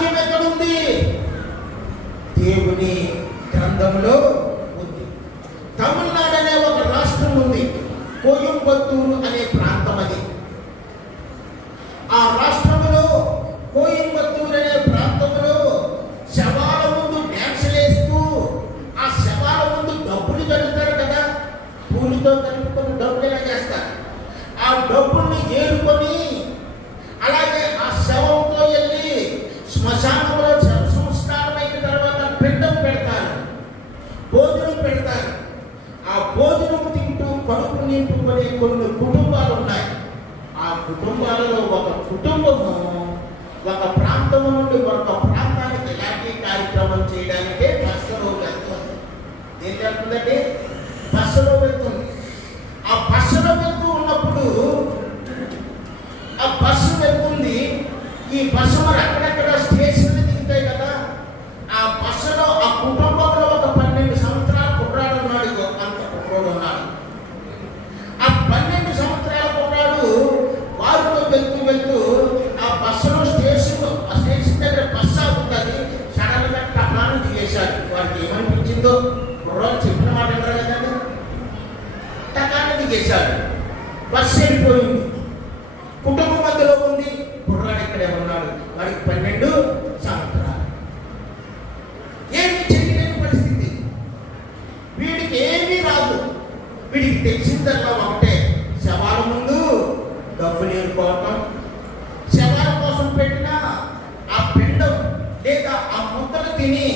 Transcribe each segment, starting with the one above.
వాక్యం ఎక్కడుంది? దేవుని గ్రంథంలో ఉంది. తమిళనాడు అనే ఒక రాష్ట్రం ఉంది, కోయంబత్తూరు అనే ప్రాంతం అది. ఆ రాష్ట్రంలో కోయంబత్తూరు అనే ప్రాంతంలో శవాల ముందు డ్యాన్సులేస్తూ, ఆ శవాల ముందు డబ్బులు కలుగుతారు కదా, పూలతో కలుపుకొని డబ్బులు ఎలా చేస్తారు, ఆ డబ్బుల్ని ఏరుకొని అలాగే ఆ శవంతో వెళ్ళి శ్మశానంలో సంస్కారం అయిన తర్వాత పిండం పెడతారు, భోజనం పెడతారు. ఆ భోజనం తింటూ కడుపు నింపుకునే కొన్ని కుటుంబాలు ఉన్నాయి. ఆ కుటుంబాలలో ఒక కుటుంబము ఒక ప్రాంతం నుండి మరొక ప్రాంతానికి ఇలాంటి కార్యక్రమం చేయడానికే బస్సులో వెళ్తుంది. ఏం జరుగుతుందంటే బస్సులో వెళ్తుంది. ఆ బస్సులో వెళ్తూ ఉన్నప్పుడు ఆ బస్సు వెళ్తుంది. ఈ బస్సు మరి అక్కడెక్కడ స్టేషన్లు దిగుతాయి కదా. ఆ బస్సులో ఆ కుటుంబంలో ఒక 12 సంవత్సరాల కుర్రాడు ఉన్నాడు. అంత కుర్రాడు ఉన్నాడు. ఆ 12 సంవత్సరాల కుర్రాడు వారితో వెళ్తూ ఆ బస్సులో ఆ స్టేషన్ దగ్గర బస్సు ఆగుతుంది. సడన్ గా టపాను దిగేశాడు. వారికి ఏమనిపించిందో, కుర్రాడు చెప్పిన మాట వినరు కదండి, టకాన్ని దిగేశాడు. బస్సు వెళ్ళిపోయింది. కుటుంబం మధ్యలో ఉంది, కుర్రాడు ఇక్కడే ఉన్నాడు. వాడికి 12 సంవత్సరాలు. ఏమి చేయలేని పరిస్థితి. వీడికి ఏమీ రాదు. వీడికి తెలిసిందల్లా ఒకటే, శవాల ముందు డబ్బులు ఏరుకోవటం, శవాల కోసం పెట్టిన ఆ పిండం లేదా ఆ ముద్దలు తిని,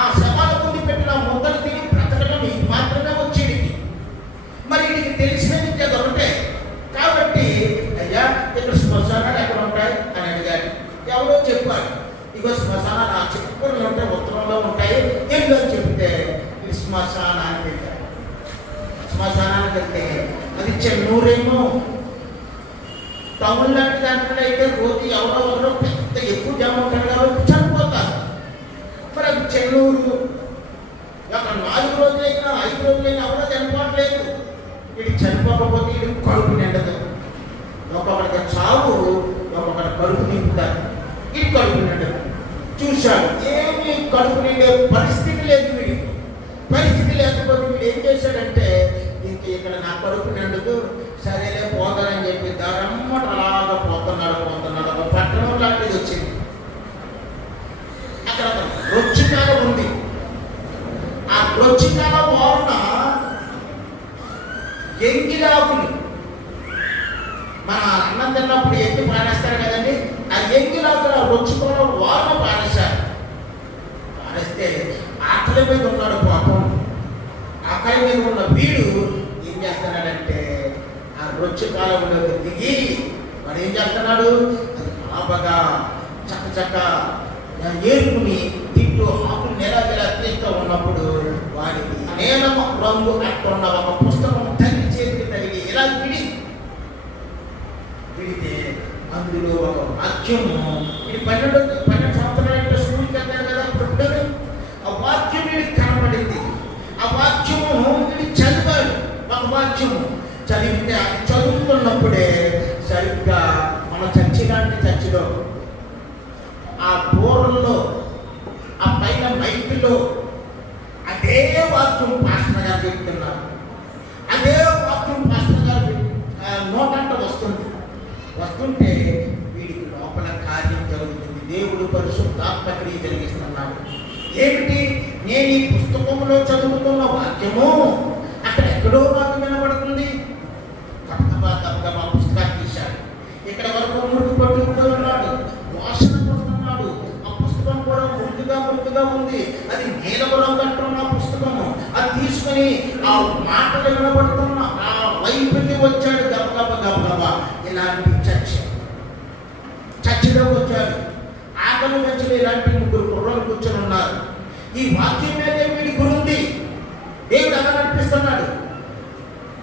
ఆ శవాల ముందు పెట్టిన ముద్దలు తిని బ్రతకడం, ఇది మాత్రమే వచ్చేది. మరి వీడికి తెలిసినది ఒకటే. కాబట్టి అయ్యా ఇక్కడ శ్మశానాలు ఎక్కడ ఉంటాయి అని అడిగాడు. ఎవరో చెప్పారు, ఇగో శ్మశానాలు ఆ చిక్కులు ఉంటాయి, ఉత్తరంలో ఉంటాయి, ఎల్లు అని చెప్తే ఇది శ్మశానానికి వెళ్ళారు. శ్మశానానికి వెళ్తే అది చెన్నూరేమో. తమిళనాడు దాంట్లో అయితే రోజు ఎవరో పెద్ద ఎక్కువ జనం ఉంటారు కాబట్టి చనిపోతారు. మరి అది చెన్నూరు. అక్కడ 4 రోజులైనా 5 రోజులైనా ఎవరో చనిపోవట్లేదు. ఇది చనిపోకపోతే ఇది కడుపు నిండదు. ఒక్కొక్కడికి చావు, ఒక్కొక్కటి కడుపు నింపుతారు. ఇది కడుపు నిండదు. చూశాడు, ఏమీ కడుపు నిండే పరిస్థితి లేదు వీడికి. పరిస్థితి లేకపోతే వీడు ఏం చేశాడంటే, ఇక్కడ నా కడుపు నిండదు, సరేలే పోతానని చెప్పి దరమ్మట అలాగా పోతున్నాడు. ఒక పట్టణం లాంటిది వచ్చింది. అక్కడ రొచ్చికాల ఉంది. ఆ రొచ్చికాల వారున ఎంగిలాకులు, మన అన్నం తిన్నప్పుడు ఎంగి పారేస్తారు కదండి, ఆ ఎంగిలాకులు ఆ రొచ్చుకోల వారున పారేశారు. పారేస్తే ఆకలి మీద ఉన్నాడు పాపం. ఆకలి మీద ఉన్న వీడు ఏం చేస్తున్నాడంటే, ఆ రొచ్చు కాలంలోకి దిగి వాడు ఏం చేస్తున్నాడు, అది ఆపగా చక్క ఏరుకుని తింటూ ఆకులు నెలగెలా తీస్తూ ఉన్నప్పుడు వాడికి నీలం రంగు అట్టున్న ఒక పుస్తకం తల్లి చేతికి తగిలి ఇలా విడితే అందులో ఒక వాక్యము. ఇది 12 సంవత్సరాలు స్కూల్కి వెళ్తారు కదా పుట్టడు. ఆ వాక్యం వీడికి కనపడింది. ఆ వాక్యము వీడి చదివాడు. ఒక వాక్యము చదివితే అది చదువుతున్నప్పుడే సరిగ్గా మన చర్చి లాంటి చర్చిలో ఆ బోర్లో ఆ పైన మైకులో అదే వాక్యం పాస్టర్ గారు చెప్తున్నారు. అదే వాక్యం పాస్టర్ గారు నోటంట వస్తుంటే వీడికి లోపల కార్యం జరుగుతుంది. దేవుడు పరిశుద్ధాత్మ క్రియ జరిగిస్తున్నాడు. ఏమిటి? నేను ఈ పుస్తకంలో చదువుతున్న వాక్యము అక్కడ ఎక్కడో నాకు వినబడుతుంది. తప్పగా పుస్తకాన్ని తీశాడు. ఇక్కడ వరకు మురుగు పట్టుకుంటూ ఉన్నాడు, వాసన పడుతున్నాడు. ఆ పుస్తకం కూడా మురుగుగా ఉంది. అది నీలం రంగు అంటున్న పుస్తకము. అది తీసుకుని ఆ మాటలు వినబడుతున్న ఆ వైపుకి వచ్చాడు. గబగబా ఇలాంటి చర్చిలోకి వచ్చాడు. ఆకలి మధ్యలో ఇలాంటి 3 కుర్రలు కూర్చొని ఉన్నారు. ఈ వాక్యం మీదే వీడి గురుంది. దేవుడు అలా నడిపిస్తున్నాడు.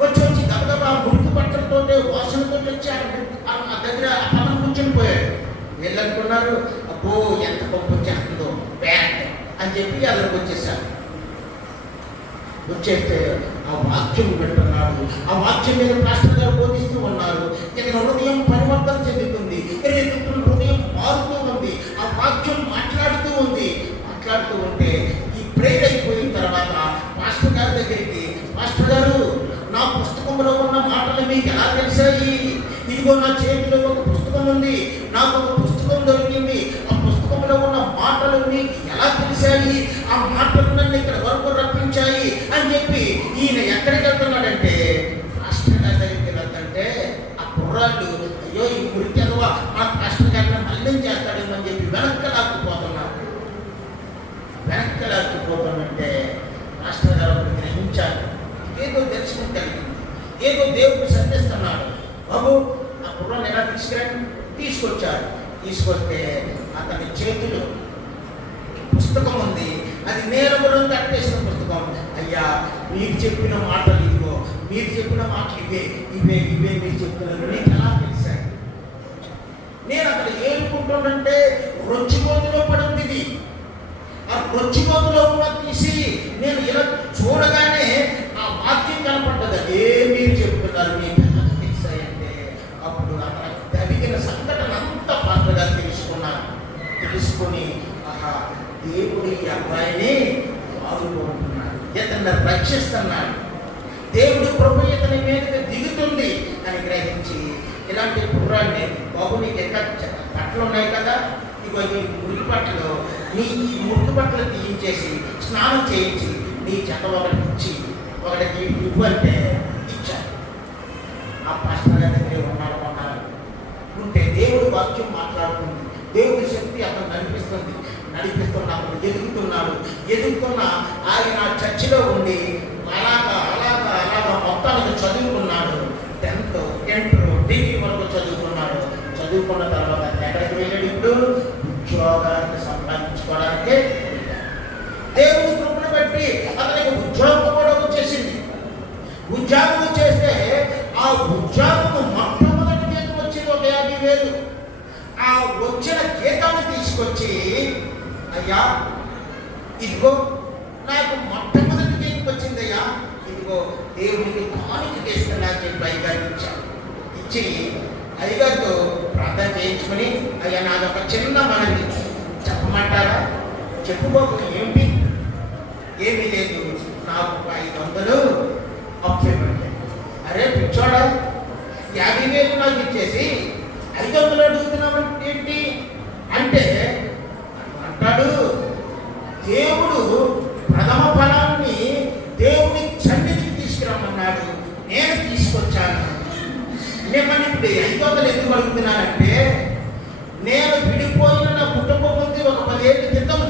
వచ్చి గబగబా మురికి పట్టడంతో వాసనతో వచ్చి ఆ దగ్గర పక్కన కూర్చొని పోయాడు. వీళ్ళు అనుకున్నారు, అబ్బో ఎంత గొప్ప వచ్చేస్తుందో బ్యాడ్ అని చెప్పి అక్కడికి వచ్చేసారు. వచ్చేస్తే ఆ వాక్యం వింటున్నాడు. ఆ వాక్యం మీద పాస్టర్ గారు బోధిస్తూ ఉన్నారు. ఇతని హృదయం పరివర్తన చెందుతుంది. హృదయం మారుతూ ఉంది. ఆ వాక్యం మాట్లాడుతూ ఉంటే ఈ ప్రేయర్ అయిపోయిన తర్వాత మాస్టర్ గారి దగ్గరికి, మాస్టర్ గారు నా పుస్తకంలో ఉన్న మాటలు మీకు ఎలా తెలిసాయి? ఇదిగో నా చేతిలో ఒక పుస్తకం ఉంది, నాకు ఒక పుస్తకం దొరికింది, ఆ పుస్తకంలో ఉన్న మాటలు మీకు ఎలా తెలిసాయి? ఆ మాటలు నన్ను ఇక్కడ వరకు రప్పించాయి అని చెప్పి ఈయన ఎక్కడికి వెళ్తున్నాడంటే మాస్టర్ గారి దగ్గరికి వెళ్తుంటే ఆ కుర్రాళ్ళు అయ్యో ఈ మురికి అదవా మా మాస్టర్ గారిని మళ్ళీ చేస్తాడేమో అని చెప్పి వెనక్కి లాక్కుపోతానంటే మాస్టర్ గారు ఒకటి గ్రహించారు. ఏదో దర్శనం కలిగింది, ఏదో దేవుడు సంధిస్తున్నాడు. బాబు ఆ కుర్రాన్ని ఎలా తీసుకొచ్చారు. తీసుకొస్తే అతని చేతిలో పుస్తకం ఉంది, అది నేలబడం కట్టేసిన పుస్తకం. అయ్యా మీకు చెప్పిన మాటలు ఇదిగో, మీరు చెప్పిన మాటలు ఇవే మీరు చెప్తున్నారు, మీకు ఎలా తెలిసాయి? నేను అక్కడ ఏనుకుంటానంటే రొచ్చిపోతులో పడింది ఇది. ఆ రొచ్చిపోతులో కూడా తీసి నేను ఇలా చూడగానే ఆ వాక్యం కనపడ్డది. అదే మీరు చెప్తున్నారు, మీకు ఎలా తెలిసాయంటే అప్పుడు అక్కడ జరిగిన సంఘటన అంతా పాత్రగా తెలుసుకొని ఆహా దేవుడు ఈ అబ్బాయిని బాగుపడుతున్నాడు, ఇతన్ని రక్షిస్తున్నాడు, దేవుడు కృప ఇతని మీదకి దిగుతుంది అని గ్రహించి ఇలాంటి కుర్రాన్ని, బాబు నీకు ఎక్కడ బట్టలు ఉన్నాయి కదా, ఇగో ఈ మురికి బట్టలు, నీ మురికి బట్టలు తీయించేసి స్నానం చేయించి నీ చెత్త ఒకటి ఇచ్చి ఒకటికి ఇవ్వంటే ఇచ్చాడు. ఆ పాస్టర్ గారి దగ్గర ఉన్నారు ఉంటే దేవుడు వాక్యం మాట్లాడుతుంది, దేవుడి శక్తి అతను నడిపిస్తున్నాడు, ఎదుగుతున్న ఆయన చర్చిలో ఉండి అలాగా మొత్తానికి చదువుకున్నాడు. 10th, డిగ్రీ వరకు చదువుకున్నాడు. చదువుకున్న తర్వాత ఎక్కడికి వెళ్ళాడు? ఇప్పుడు ఉద్యోగాన్ని సంపాదించుకోవడానికే దేవుడి కృపను బట్టి అతనికి ఉద్యోగం కూడా వచ్చేసింది. ఉద్యోగం చేస్తే ఆ ఉద్యోగం మొట్టమొదటి జీతం వచ్చింది ఒక 50,000. ఆ వచ్చిన జీతాన్ని తీసుకొచ్చి అయ్యా ఇదిగో నాకు మొట్టమొదటి జీతం వచ్చిందయ్యా, ఇదిగో దేవుడికి కానుక చేస్తున్నా అని చెప్పి అయ్యగారికి ఇచ్చాను. ఇచ్చి అయ్యగారితో ప్రార్థన చేయించుకొని అయ్యా నాదొక చిన్న మనవి చెప్పమంటారా? చెప్పుకోకు. ఏమిటి? ఏమీ లేదు, నాకు 500 అప్పు ఇవ్వండి. అరే పిచ్చోడా, 50,000 నాకు ఇచ్చేసి 500 అడుగుతున్నావు ఏంటి అంటే అంటాడు, దేవుడు ప్రథమ ఫలాన్ని దేవుని సన్నిధికి తీసుకురమ్మన్నాడు, నేను తీసుకొచ్చాను. మిమ్మల్ని ఇప్పుడు 500 ఎందుకు అడుగుతున్నానంటే నేను విడిపోయిన నా కుటుంబం ఉంది ఒక 10 ఏళ్ళ క్రితం.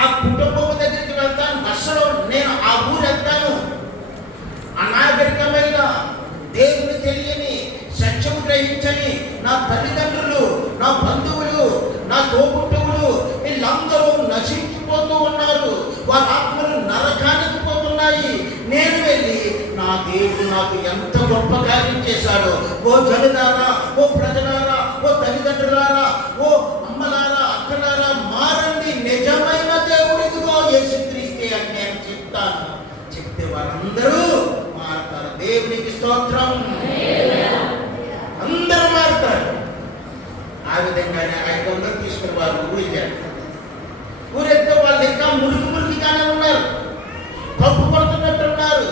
ఆ కుటుంబం దగ్గరికి వెళ్తాను, బస్సులో నేను ఆ ఊరు వెళ్తాను. అనాగరికమైన దేవుని తెలియని సత్యము గ్రహించని నా తల్లిదండ్రులు, నా బంధువులు, నా తోబుట్టువులు వీళ్ళందరూ నశించిపోతూ ఉన్నారు. వారి ఆత్మలు నరకానికి పోతున్నాయి. నేను వెళ్ళి నా దేవుడు నాకు ఎంత గొప్ప కార్యం చేశాడో, ఓ జనులారా, ఓ ప్రజలారా, ఓ తల్లిదండ్రులారా, ఓ అమ్మలారా, అక్కలారా మారండి, నిజమైన దేవుడు ఇదిగో యేసుక్రీస్తే అని నేను చెప్తాను. చెప్తే వారందరూ మారుతారు. దేవునికి స్తోత్రం. అందరూ మారుతారు. ఆ విధంగానే 500 తీసుకుని వారు ఊరెత్తే వాళ్ళు ఇంకా మురికిగానే ఉన్నారు, కప్పు పడుతున్నట్టున్నారు,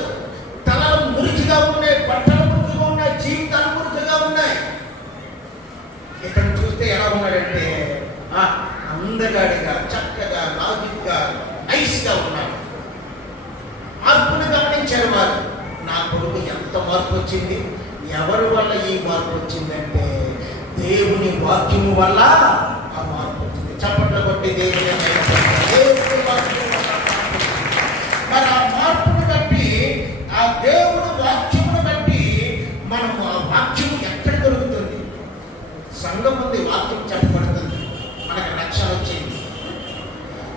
తలలు మురికిగా ఉన్నాయి, బట్టలు మురికిగా ఉన్నాయి, జీవితాలు మురికిగా ఉన్నాయి. ఇక్కడ చూస్తే ఎలా ఉన్నాడంటే అందగాడిగా, చక్కగా, లాజిక్గా, నైస్గా ఉన్నాడు. మార్పును గమనించారు వారు. నా కొడుకు ఎంత మార్పు వచ్చింది, ఎవరి వల్ల ఈ మార్పు వచ్చిందంటే దేవుని వాక్యము వల్ల ఆ మార్పు వచ్చింది. చప్పట్లు కొట్టి దేవుని మరి ఆ మార్పును బట్టి, ఆ దేవుడు వాక్యమును బట్టి మనము ఆ వాక్యము ఎక్కడ దొరుకుతుంది? సంఘం ముందు వాక్యం చెప్పబడుతుంది, మనకు రక్షణ వచ్చింది.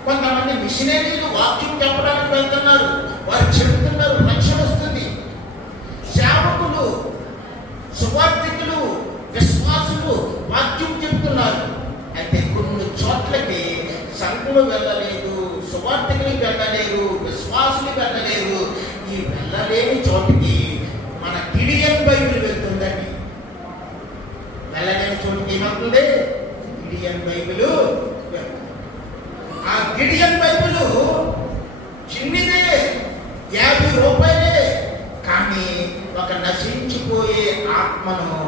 కొంతమంది మిషనరీలు వాక్యం చెప్పడానికి వెళ్తున్నారు, వారు చెబుతున్నారు, రక్షణ వస్తుంది. సేవకులు, సువార్థికులు, విశ్వాసులు వాక్యం చెప్తున్నారు. అయితే కొన్ని చోట్లకి సంఘులు వెళ్ళలేదు, సువార్థికులు వెళ్ళలేదు, విశ్వాసులు వెళ్ళలేదు. ఈ వెళ్ళలేని చోటికి మన గిడియన్ బైబిల్ వెళ్తుందండి. వెళ్ళలేని చోటికి ఏమవుతుంది? Gideon Bible Bible. ఆ గిడియన్ బైబిలు చిన్నిదే, 50 రూపాయలే. కానీ ఒక నశించిపోయే ఆత్మను